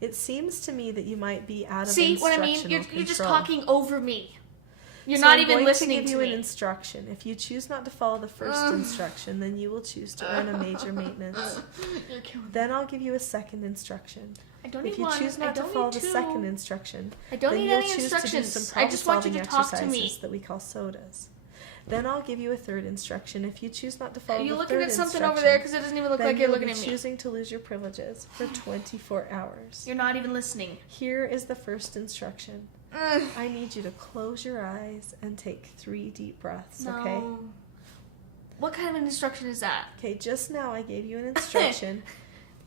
It seems to me that you might be out of See what I instructional mean? You're just control. talking over me. You're So not I'm even going listening to give to you me. an instruction. If you choose not to follow the first instruction, then you will choose to earn a major maintenance. You're killing me. Then I'll give you a second instruction. I don't If need you one. choose I not to don't follow need the two. second instruction, I don't then need you'll any choose instructions. to do some I just want you to problem-solving talk to me. exercises that we call sodas. Then I'll give you a third instruction. If you choose not to follow You're the looking third at something instruction, over there because it doesn't even look then like you're you'll looking be at me. choosing to lose your privileges for 24 hours. You're not even listening. Here is the first instruction. I need you to close your eyes and take 3 deep breaths, No. okay? What kind of an instruction is that? Okay, just now I gave you an instruction.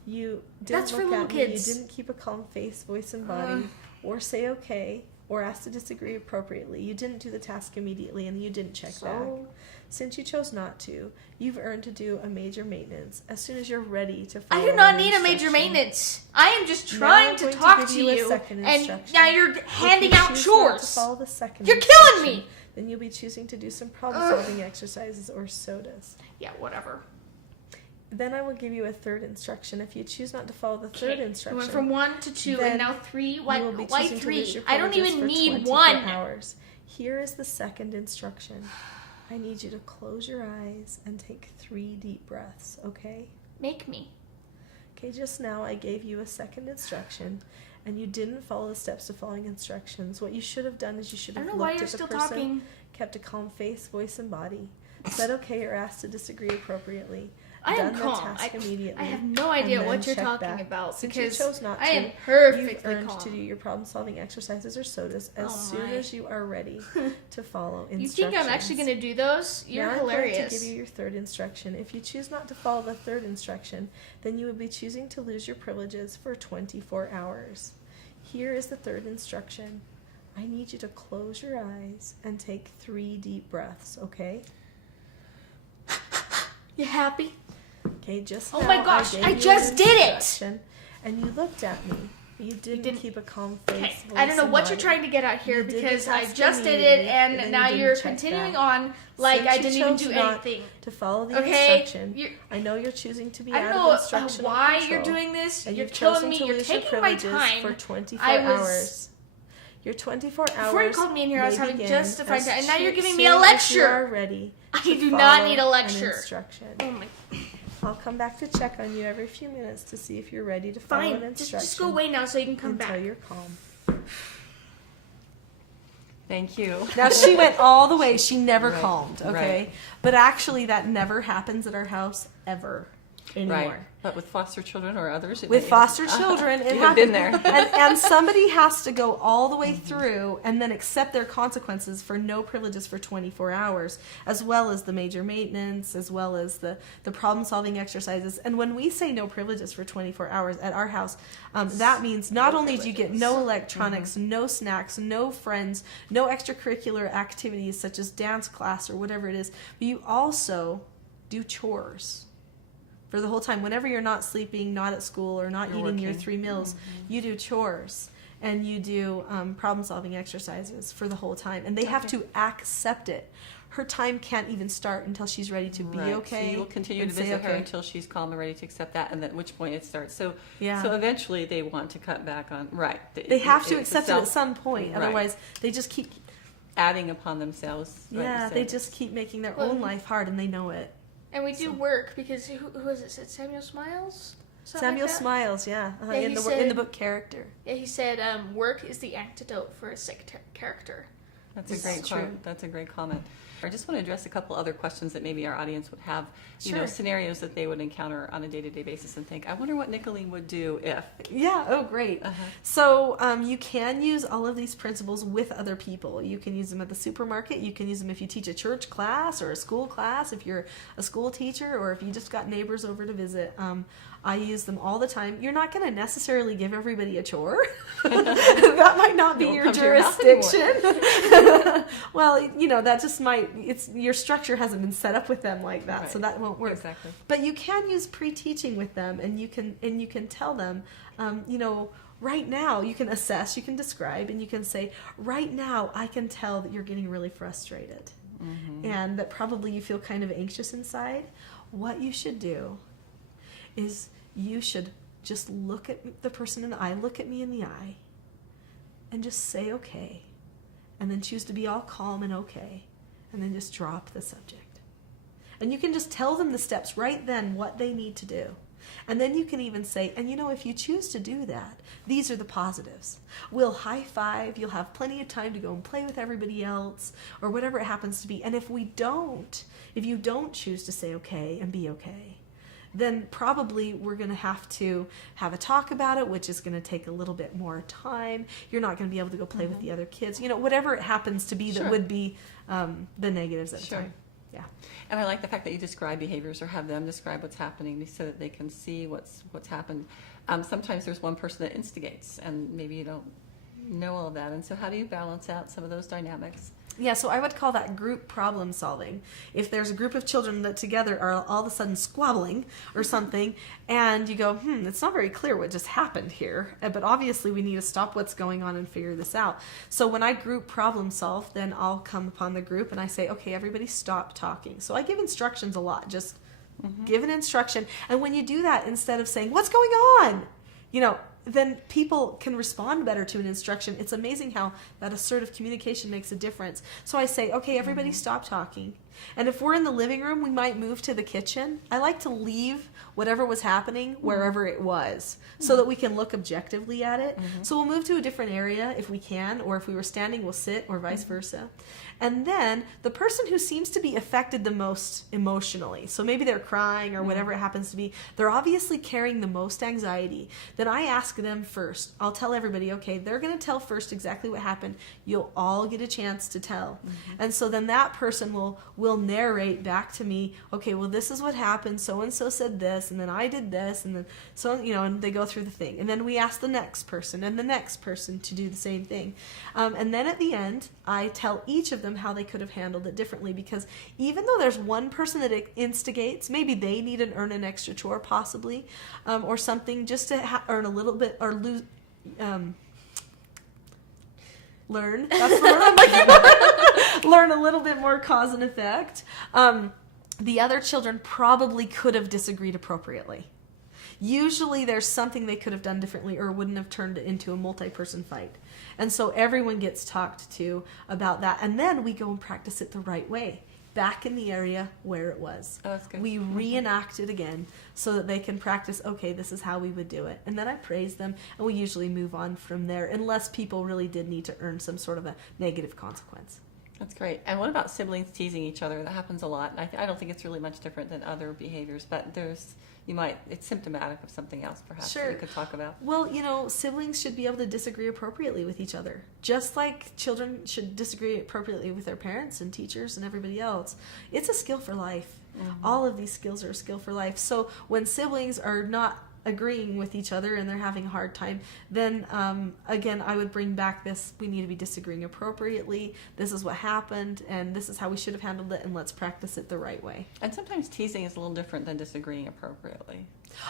You didn't That's for look little at me, kids. you didn't keep a calm face, voice, and body, or say okay, or ask to disagree appropriately. You didn't do the task immediately, and you didn't check back. Since you chose not to, you've earned to do a major maintenance as soon as you're ready to follow I do not an need a major instruction. maintenance. I am just Now trying I'm to going talk give to a you, second and instruction. now you're handing If you out choose not to chores. follow the second You're killing instruction, me. Then you'll be choosing to do some problem-solving exercises or sodas. Yeah, whatever. Then I will give you a third instruction. If you choose not to follow the third Okay. instruction, We went from 1 to 2, then and now 3. Why, you will be why choosing to lose 3? your I don't privileges even for need 24 1. hours. Here is the second instruction. I need you to close your eyes and take 3 deep breaths, okay? Make me. Okay, just now I gave you a second instruction, and you didn't follow the steps to following instructions. What you should have done is you should I have don't know why looked you're at the still person, talking. kept a calm face, voice, and body, said okay or asked to disagree appropriately. I am done the calm. task immediately. I have no and idea then what you're check talking back. about, Since because you chose not I to, am perfectly you've earned calm. to do your problem-solving exercises or sodas as Oh soon my. as you are ready to follow You instructions. think I'm actually going to do those? You're now hilarious. I'm going to give you your third instruction. If you choose not to follow the third instruction, then you will be choosing to lose your privileges for 24 hours. Here is the third instruction. I need you to close your eyes and take 3 deep breaths, okay? You happy? Okay, just Oh now my gosh, gave I you just an did it! instruction, and you looked at me. You didn't keep a calm face. Okay, voice, I don't know and what body. you're trying to get at here, You did the because I task just did it, immediately, and then now you you're didn't check continuing back. on like Since I you didn't even chose do not anything. to follow the Okay? instruction, I know you're choosing to be I don't out know of instructional why control, you're doing this. and You're you've chosen killing me. to You're lose your taking my privileges time. for 24 I was- hours. Your 24 hours. Before you called me in here, I was may having begin just to find as out, and now you're giving me soon a as lecture. You are ready I to do not follow need a an lecture. instruction. Oh my. I'll come back to check on you every few minutes to see if you're ready to follow an Fine. instruction. Just go away now so you can come until back. you're calm. Thank you. Now she went all the way. She never Right, calmed, okay? right. But actually that never happens at our house ever. anymore. Right. But with foster children or others? With foster children, it You've been there. and somebody has to go all the way through and then accept their consequences for no privileges for 24 hours, as well as the major maintenance, as well as the problem-solving exercises. And when we say no privileges for 24 hours at our house, that means not only do you get no electronics, no snacks, no friends, no extracurricular activities such as dance class or whatever it is, but you also do chores. For the whole time, whenever you're not sleeping, not at school, or not eating your 3 meals, you do chores and you do problem-solving exercises for the whole time. And they have to accept it. Her time can't even start until she's ready to be okay. So you will continue to visit her until she's calm and ready to accept that, and at which point it starts. So eventually they want to cut back on, They have to accept it at some point. Otherwise, they just keep adding upon themselves. Yeah, they just keep making their own life hard, and they know it. And we do work because who was it? Said Samuel Smiles. Samuel Smiles, in the book Character. Yeah, he said work is the antidote for a sick character. That's a great quote. That's a great comment. I just want to address a couple other questions that maybe our audience would have, scenarios that they would encounter on a day-to-day basis and think, I wonder what Nicholeen would do if. Yeah, oh great. So you can use all of these principles with other people. You can use them at the supermarket. You can use them if you teach a church class or a school class, if you're a school teacher, or if you just got neighbors over to visit. I use them all the time. You're not going to necessarily give everybody a chore. That might not be your jurisdiction. Well, that just might, your structure hasn't been set up with them like that, so that won't work. Exactly. But you can use pre-teaching with them, and you can tell them, right now, you can assess, you can describe, and you can say, right now, I can tell that you're getting really frustrated, and that probably you feel kind of anxious inside. What you should do is you should just look at the person in the eye, look at me in the eye, and just say okay, and then choose to be all calm and okay, and then just drop the subject. And you can just tell them the steps right then, what they need to do. And then you can even say, and if you choose to do that, these are the positives. We'll high five, you'll have plenty of time to go and play with everybody else, or whatever it happens to be. And if you don't choose to say okay and be okay, then probably we're going to have a talk about it, which is going to take a little bit more time. You're not going to be able to go play with the other kids. Whatever it happens to be that would be the negatives at the time. Yeah. And I like the fact that you describe behaviors or have them describe what's happening so that they can see what's happened. Sometimes there's one person that instigates, and maybe you don't know all of that. And so how do you balance out some of those dynamics? Yeah, so I would call that group problem solving. If there's a group of children that together are all of a sudden squabbling or something, and you go, it's not very clear what just happened here, but obviously we need to stop what's going on and figure this out. So when I group problem solve, then I'll come upon the group and I say, okay, everybody stop talking. So I give instructions a lot, just give an instruction. And when you do that, instead of saying, what's going on? Then people can respond better to an instruction. It's amazing how that assertive communication makes a difference. So I say, okay, everybody stop talking. And if we're in the living room, we might move to the kitchen. I like to leave whatever was happening wherever it was so that we can look objectively at it. So we'll move to a different area if we can, or if we were standing, we'll sit, or vice versa. And then the person who seems to be affected the most emotionally, so maybe they're crying or whatever it happens to be, they're obviously carrying the most anxiety. Then I ask them first. I'll tell everybody, okay, they're going to tell first exactly what happened. You'll all get a chance to tell. And so then that person will narrate back to me, okay, well, this is what happened. So-and-so said this, and then I did this, and then and they go through the thing. And then we ask the next person and the next person to do the same thing. And then at the end, I tell each of them how they could have handled it differently, because even though there's one person that instigates, maybe they need to earn an extra chore possibly, or something, just to earn a little bit, or lose, learn, that's the word I'm looking for, learn a little bit more cause and effect. The other children probably could have disagreed appropriately. Usually there's something they could have done differently, or wouldn't have turned it into a multi-person fight. And so everyone gets talked to about that. And then we go and practice it the right way, back in the area where it was. Oh, that's good. We reenact it again so that they can practice, okay, this is how we would do it. And then I praise them, and we usually move on from there, unless people really did need to earn some sort of a negative consequence. That's great. And what about siblings teasing each other? That happens a lot. I don't think it's really much different than other behaviors, but it's symptomatic of something else perhaps that we could talk about. Well, siblings should be able to disagree appropriately with each other. Just like children should disagree appropriately with their parents and teachers and everybody else. It's a skill for life. Mm-hmm. All of these skills are a skill for life. So when siblings are not agreeing with each other and they're having a hard time, then again, I would bring back this: we need to be disagreeing appropriately. This is what happened, and this is how we should have handled it, and let's practice it the right way. And sometimes teasing is a little different than disagreeing appropriately.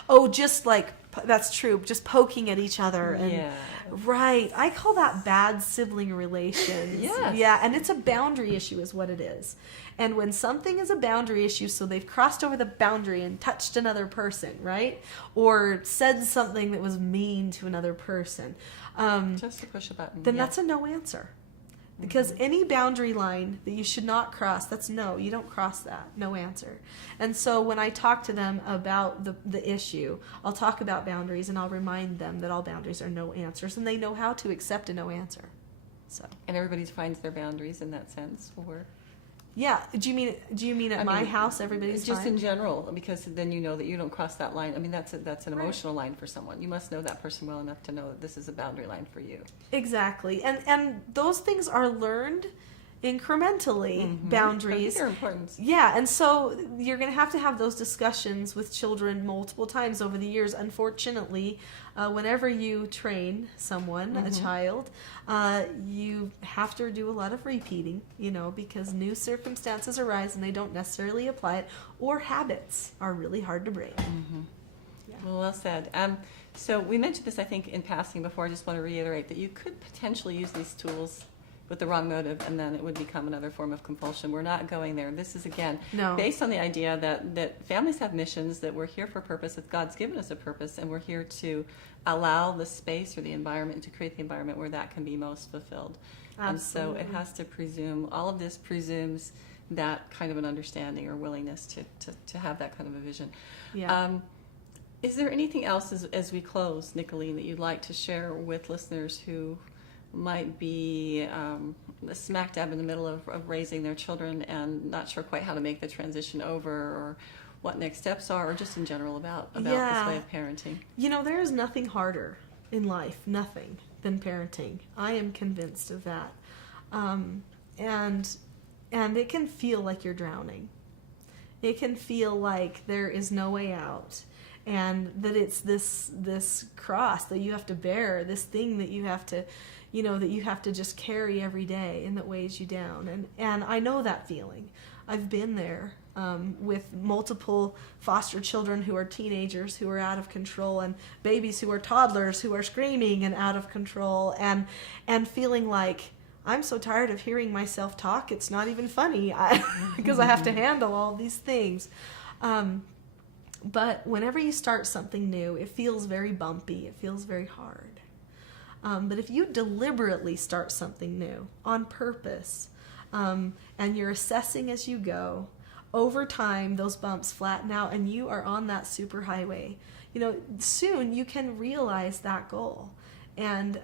Oh, just like, that's true, just poking at each other. And, yeah. Right. I call that bad sibling relations. Yes. Yeah, and it's a boundary issue is what it is. And when something is a boundary issue, so they've crossed over the boundary and touched another person, right? Or said something that was mean to another person. Just to push a button. Then that's a no answer. Because any boundary line that you should not cross, that's no, you don't cross that, no answer. And so when I talk to them about the issue, I'll talk about boundaries and I'll remind them that all boundaries are no answers, and they know how to accept a no answer. So. And everybody defines their boundaries in that sense, or? Yeah. Do you mean at my house everybody's just fine? in general, because then you know that you don't cross that line. I mean, that's an emotional line for someone. You must know that person well enough to know that this is a boundary line for you. Exactly. And those things are learned incrementally, boundaries. They're important. Yeah, and so you're going to have those discussions with children multiple times over the years. Unfortunately, whenever you train someone, a child, you have to do a lot of repeating, because new circumstances arise and they don't necessarily apply it, or habits are really hard to break. Yeah. Well said. So we mentioned this, I think, in passing before. I just want to reiterate that you could potentially use these tools with the wrong motive, and then it would become another form of compulsion. We're not going there. This is, again, based on the idea that families have missions, that we're here for a purpose, that God's given us a purpose, and we're here to allow the space or the environment, to create the environment where that can be most fulfilled. Absolutely. And so it has to presume, all of this presumes that kind of an understanding or willingness to have that kind of a vision. Yeah. Is there anything else as we close, Nicholeen, that you'd like to share with listeners who might be smack dab in the middle of raising their children and not sure quite how to make the transition over, or what next steps are, or just in general about this way of parenting? There is nothing harder in life, nothing, than parenting. I am convinced of that. And it can feel like you're drowning. It can feel like there is no way out. And that it's this cross that you have to bear, this thing that you have to, that you have to just carry every day, and that weighs you down. And I know that feeling. I've been there with multiple foster children who are teenagers who are out of control, and babies who are toddlers who are screaming and out of control, and feeling like, I'm so tired of hearing myself talk, it's not even funny, because I have to handle all these things. But whenever you start something new, it feels very bumpy. It feels very hard. But if you deliberately start something new on purpose, and you're assessing as you go, over time those bumps flatten out and you are on that superhighway. Soon you can realize that goal. And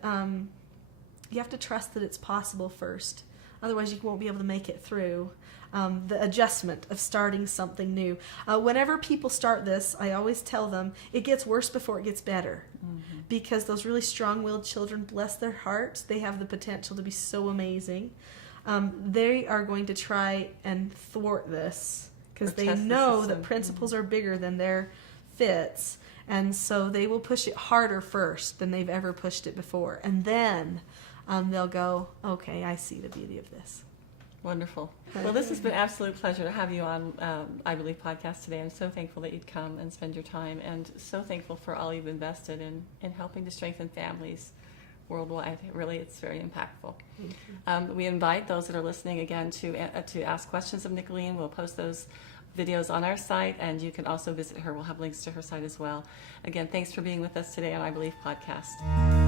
you have to trust that it's possible first. Otherwise you won't be able to make it through. The adjustment of starting something new. Whenever people start this, I always tell them it gets worse before it gets better. Because those really strong-willed children, bless their hearts, they have the potential to be so amazing. They are going to try and thwart this because they know that principles are bigger than their fits. And so they will push it harder first than they've ever pushed it before. And then they'll go, okay, I see the beauty of this. Wonderful. Well, this has been an absolute pleasure to have you on I Believe podcast today. I'm so thankful that you'd come and spend your time, and so thankful for all you've invested in helping to strengthen families worldwide. Really, it's very impactful. We invite those that are listening again to ask questions of Nicholeen. We'll post those videos on our site, and you can also visit her. We'll have links to her site as well. Again, thanks for being with us today on I Believe podcast.